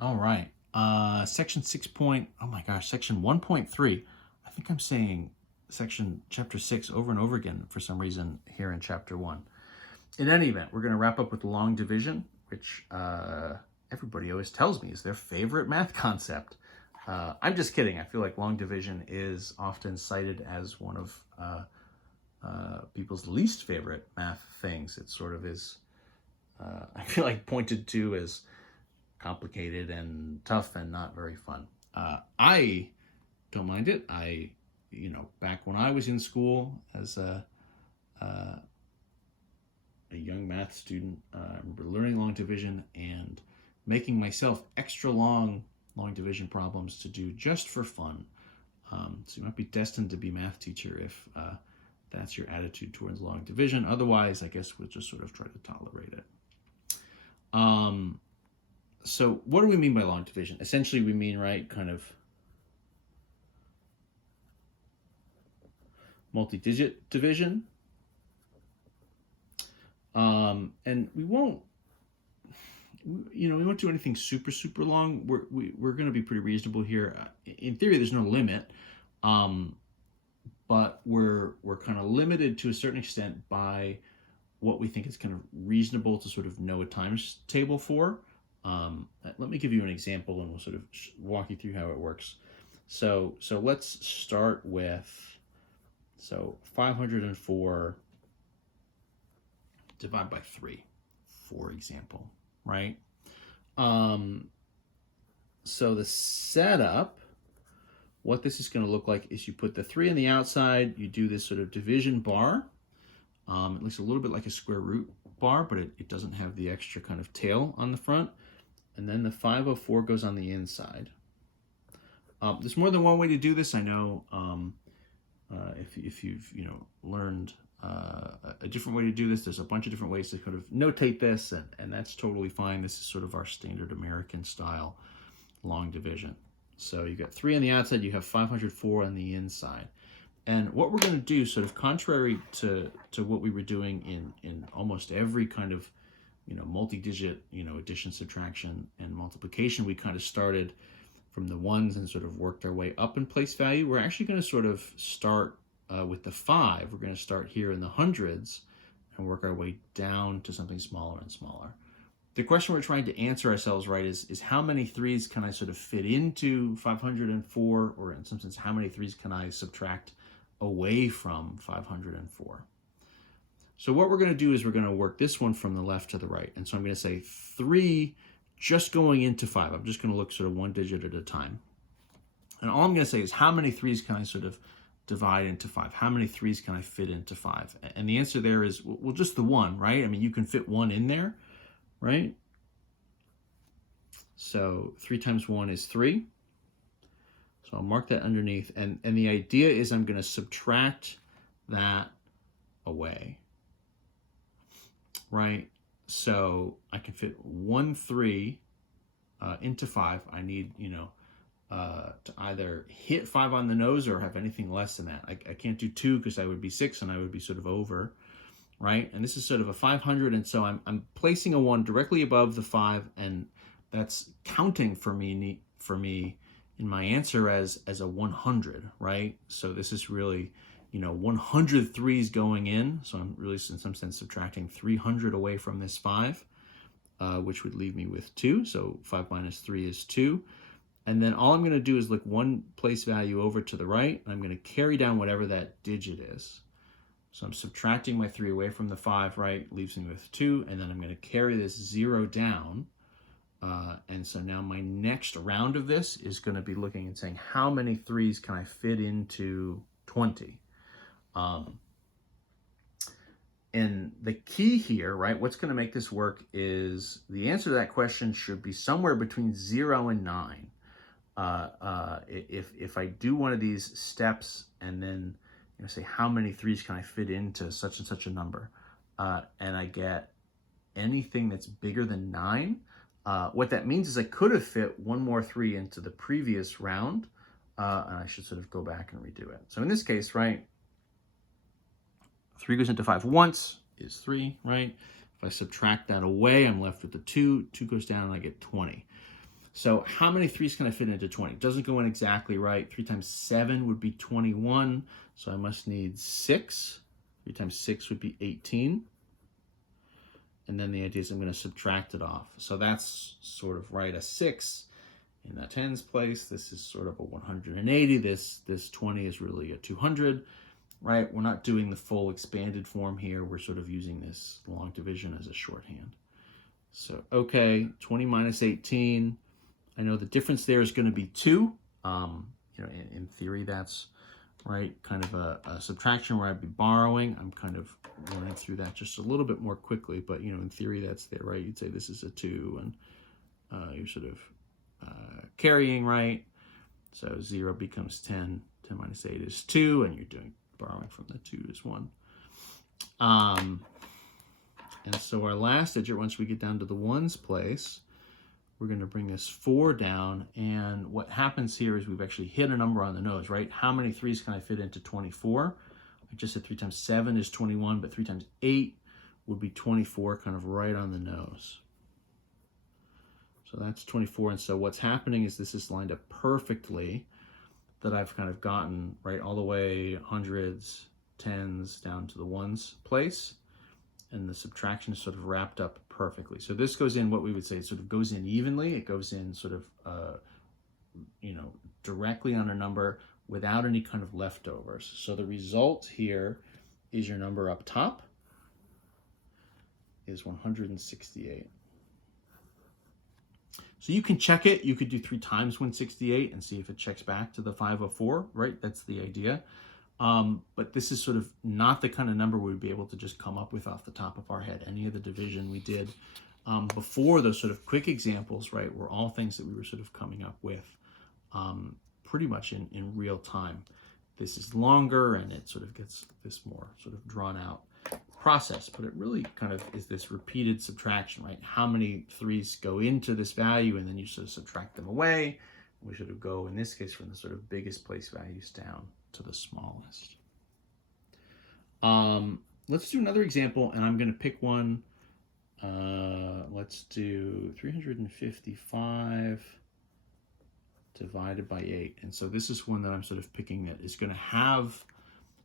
All right. Section 6 point, oh my gosh, section 1.3. I think I'm saying chapter 6 over and over again for some reason here in chapter 1. In any event, we're going to wrap up with long division, which everybody always tells me is their favorite math concept. I'm just kidding. I feel like long division is often cited as one of people's least favorite math things. It sort of is, I feel like, pointed to as complicated and tough and not very fun. I don't mind it. Back when I was in school as a young math student, I remember learning long division and making myself extra long division problems to do just for fun. So you might be destined to be a math teacher if that's your attitude towards long division. Otherwise, I guess we'll just sort of try to tolerate it. So what do we mean by long division? Essentially, we mean, right, kind of multi-digit division. And we won't do anything super long. We're going to be pretty reasonable here. In theory, there's no limit, but we're kind of limited to a certain extent by what we think is kind of reasonable to sort of know a times table for. Let me give you an example, and we'll sort of walk you through how it works. So let's start with 504 divided by 3, for example, right? So the setup, what this is going to look like is you put the 3 on the outside, you do this sort of division bar. It looks a little bit like a square root bar, but it doesn't have the extra kind of tail on the front. And then the 504 goes on the inside. There's more than one way to do this. I know if you've learned a different way to do this, there's a bunch of different ways to kind of notate this, and that's totally fine. This is sort of our standard American style long division. So you got 3 on the outside, you have 504 on the inside. And what we're going to do, sort of contrary to what we were doing in almost every kind of multi-digit addition, subtraction, and multiplication, we kind of started from the ones and sort of worked our way up in place value. We're actually going to sort of start with the 5. We're going to start here in the hundreds and work our way down to something smaller and smaller. The question we're trying to answer ourselves, right, is how many 3s can I sort of fit into 504, or in some sense, how many 3s can I subtract away from 504? So what we're going to do is we're going to work this one from the left to the right. And so I'm going to say 3 just going into 5. I'm just going to look sort of one digit at a time. And all I'm going to say is how many 3s can I sort of divide into 5? How many 3s can I fit into 5? And the answer there is, well, just the 1, right? I mean, you can fit 1 in there, right? So 3 times 1 is 3. So I'll mark that underneath. And the idea is I'm going to subtract that away, right? So I can fit 1 3 into 5. I need, to either hit 5 on the nose or have anything less than that. I can't do 2 because I would be 6 and I would be sort of over, right? And this is sort of a 500, and so I'm placing a 1 directly above the 5, and that's counting for me in my answer as a 100, right? So this is really 100 3s going in. So I'm really, in some sense, subtracting 300 away from this 5, which would leave me with 2. So 5 minus 3 is 2. And then all I'm going to do is look one place value over to the right, and I'm going to carry down whatever that digit is. So I'm subtracting my 3 away from the 5, right? Leaves me with 2. And then I'm going to carry this 0 down. And so now my next round of this is going to be looking and saying, how many 3s can I fit into 20? And the key here, right, what's going to make this work is the answer to that question should be somewhere between 0 and 9. If I do one of these steps and then say how many 3s can I fit into such and such a number, and I get anything that's bigger than 9, what that means is I could have fit 1 more 3 into the previous round, and I should sort of go back and redo it. So in this case, right, 3 goes into 5 once is 3, right? If I subtract that away, I'm left with the 2. 2 goes down and I get 20. So how many 3's can I fit into 20? It doesn't go in exactly right. 3 times 7 would be 21. So I must need 6. 3 times 6 would be 18. And then the idea is I'm going to subtract it off. So that's sort of right, a 6 in that tens place. This is sort of a 180. This 20 is really a 200, right? We're not doing the full expanded form here. We're sort of using this long division as a shorthand. So, okay, 20 minus 18. I know the difference there is going to be 2. In theory, that's right, kind of a subtraction where I'd be borrowing. I'm kind of running through that just a little bit more quickly, but in theory, that's there, right? You'd say this is a 2, and you're sort of carrying, right? So 0 becomes 10. 10 minus 8 is 2, and you're borrowing from the 2 is 1. And so our last digit, once we get down to the ones place, we're going to bring this 4 down, and what happens here is we've actually hit a number on the nose, right? How many 3's can I fit into 24? I just said 3 times 7 is 21, but 3 times 8 would be 24, kind of right on the nose. So that's 24, and so what's happening is this is lined up perfectly, that I've kind of gotten right all the way hundreds, tens, down to the ones place, and the subtraction is sort of wrapped up perfectly. So this goes in what we would say, it sort of goes in evenly. It goes in sort of, directly on a number without any kind of leftovers. So the result here is your number up top is 168. So you can check it. You could do 3 times 168 and see if it checks back to the 504, right? That's the idea. But this is sort of not the kind of number we'd be able to just come up with off the top of our head. Any of the division we did before, those sort of quick examples, right, were all things that we were sort of coming up with pretty much in real time. This is longer, and it sort of gets this more sort of drawn out process, but it really kind of is this repeated subtraction, right? How many 3's go into this value, and then you sort of subtract them away. We sort of go, in this case, from the sort of biggest place values down to the smallest. Let's do another example, and I'm going to pick one. Let's do 355 divided by 8. And so this is one that I'm sort of picking that is going to have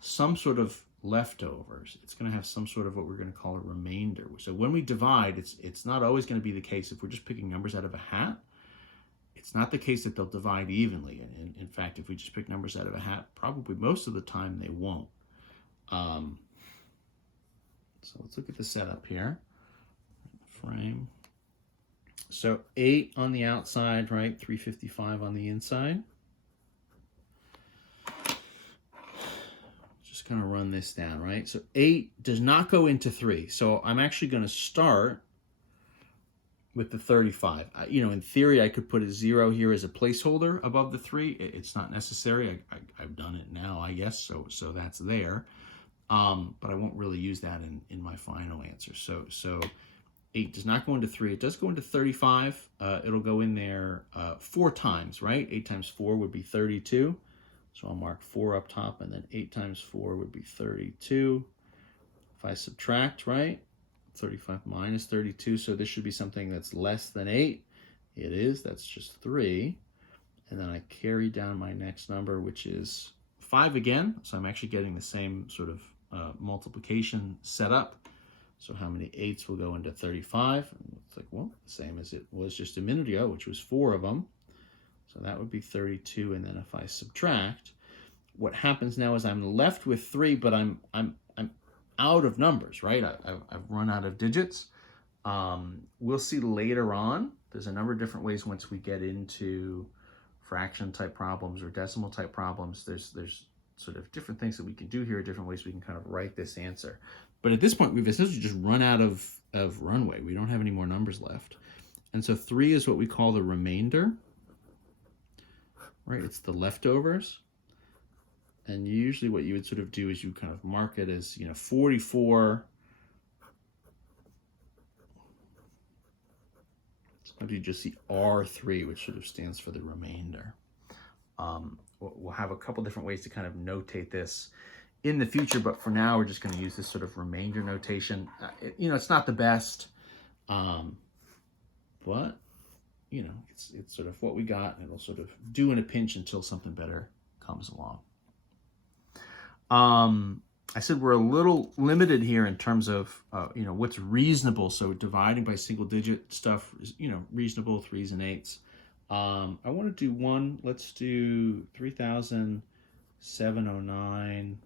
some sort of leftovers. It's going to have some sort of what we're going to call a remainder. So when we divide, it's not always going to be the case if we're just picking numbers out of a hat. It's not the case that they'll divide evenly. And in fact, if we just pick numbers out of a hat, probably most of the time they won't. So let's look at the setup here. Frame. So 8 on the outside, right? 355 on the inside. Just kind of run this down, right? So 8 does not go into 3. So I'm actually going to start with the 35. In theory, I could put a 0 here as a placeholder above the 3. It's not necessary. I've done it now, I guess, so that's there. But I won't really use that in my final answer. So 8 does not go into 3. It does go into 35. It'll go in there 4 times, right? 8 times 4 would be 32. So I'll mark 4 up top, and then 8 times 4 would be 32. If I subtract, right? 35 minus 32, so this should be something that's less than 8. It is, that's just 3. And then I carry down my next number, which is 5 again. So I'm actually getting the same sort of multiplication set up. So how many 8s will go into 35? And it's like, well, the same as it was just a minute ago, which was 4 of them. So that would be 32. And then if I subtract, what happens now is I'm left with 3, but I'm out of numbers, right? I've run out of digits. We'll see later on, there's a number of different ways once we get into fraction type problems or decimal type problems. There's sort of different things that we can do here, different ways we can kind of write this answer. But at this point, we've essentially just run out of runway. We don't have any more numbers left. And so 3 is what we call the remainder, right? It's the leftovers. And usually what you would sort of do is you kind of mark it as, 44. Sometimes you just see R3, which sort of stands for the remainder. We'll have a couple different ways to kind of notate this in the future, but for now, we're just going to use this sort of remainder notation. It's not the best, but you know, it's sort of what we got, and it'll sort of do in a pinch until something better comes along. I said we're a little limited here in terms of, you know, what's reasonable. So dividing by single digit stuff is, you know, reasonable, 3s and 8s. I want to do one. Let's do 3,709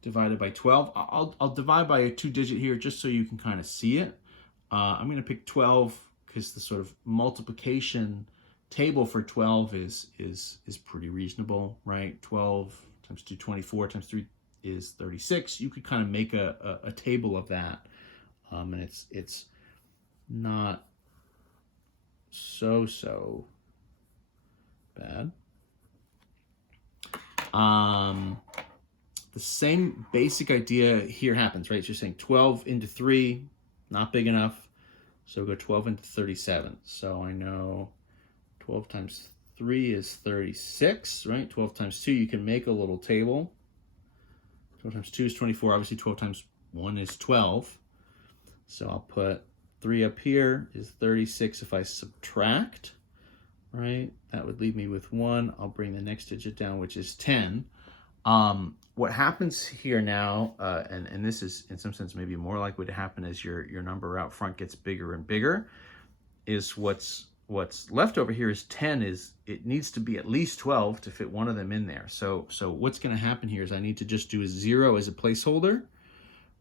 divided by 12. I'll divide by a 2-digit here just so you can kind of see it. I'm going to pick 12 because the sort of multiplication table for 12 is pretty reasonable, right? 12 times 2, 24 times 3 is 36. You could kind of make a table of that, and it's not so bad. The same basic idea here happens, right? So you're saying 12 into 3, not big enough. So go 12 into 37. So I know 12 times 3 is 36, right? 12 times 2, you can make a little table. 12 times 2 is 24. Obviously, 12 times 1 is 12. So I'll put 3 up here is 36 if I subtract, right? That would leave me with 1. I'll bring the next digit down, which is 10. What happens here now, and this is in some sense maybe more likely to happen as your number out front gets bigger and bigger, is what's left over here is 10. It needs to be at least 12 to fit one of them in there. So what's going to happen here is I need to just do a 0 as a placeholder,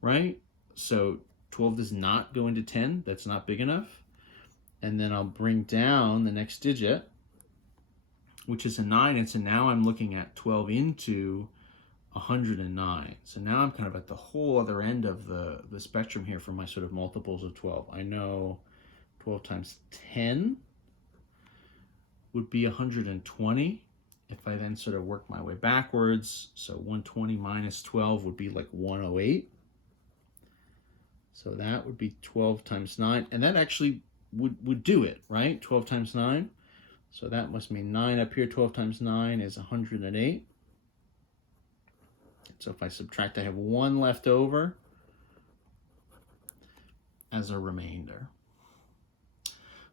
right? So 12 does not go into 10. That's not big enough. And then I'll bring down the next digit, which is a 9. And so now I'm looking at 12 into 109. So now I'm kind of at the whole other end of the spectrum here for my sort of multiples of 12. I know 12 times 10 would be 120. If I then sort of work my way backwards, so 120 minus 12 would be like 108. So that would be 12 times 9. And that actually would do it, right? 12 times 9. So that must mean 9 up here. 12 times 9 is 108. So if I subtract, I have 1 left over as a remainder.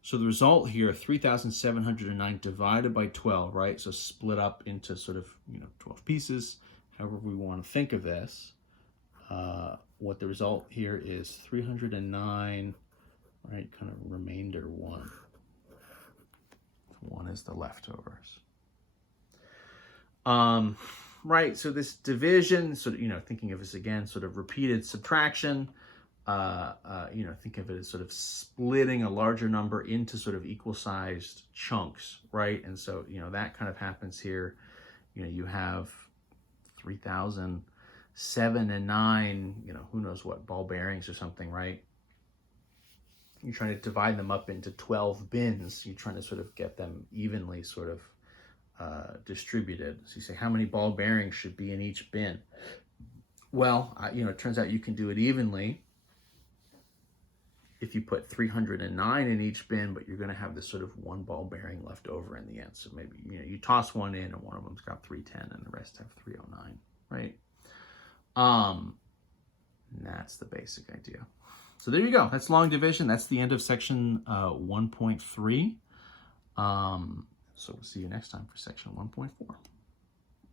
So the result here, 3,709 divided by 12, right? So split up into sort of, 12 pieces, however we want to think of this. What the result here is 309, right? Kind of remainder 1. 1 is the leftovers. Right, so this division, sort of, thinking of this again, sort of repeated subtraction, think of it as sort of splitting a larger number into sort of equal-sized chunks, right? And so, that kind of happens here. You have 3,007 and 9, who knows what, ball bearings or something, right? You're trying to divide them up into 12 bins. You're trying to sort of get them evenly sort of distributed. So you say, how many ball bearings should be in each bin? Well, it turns out you can do it evenly if you put 309 in each bin, but you're going to have this sort of 1 ball bearing left over in the end. So maybe, you toss one in and one of them's got 310 and the rest have 309, right? And that's the basic idea. So there you go. That's long division. That's the end of section 1.3. So we'll see you next time for section 1.4.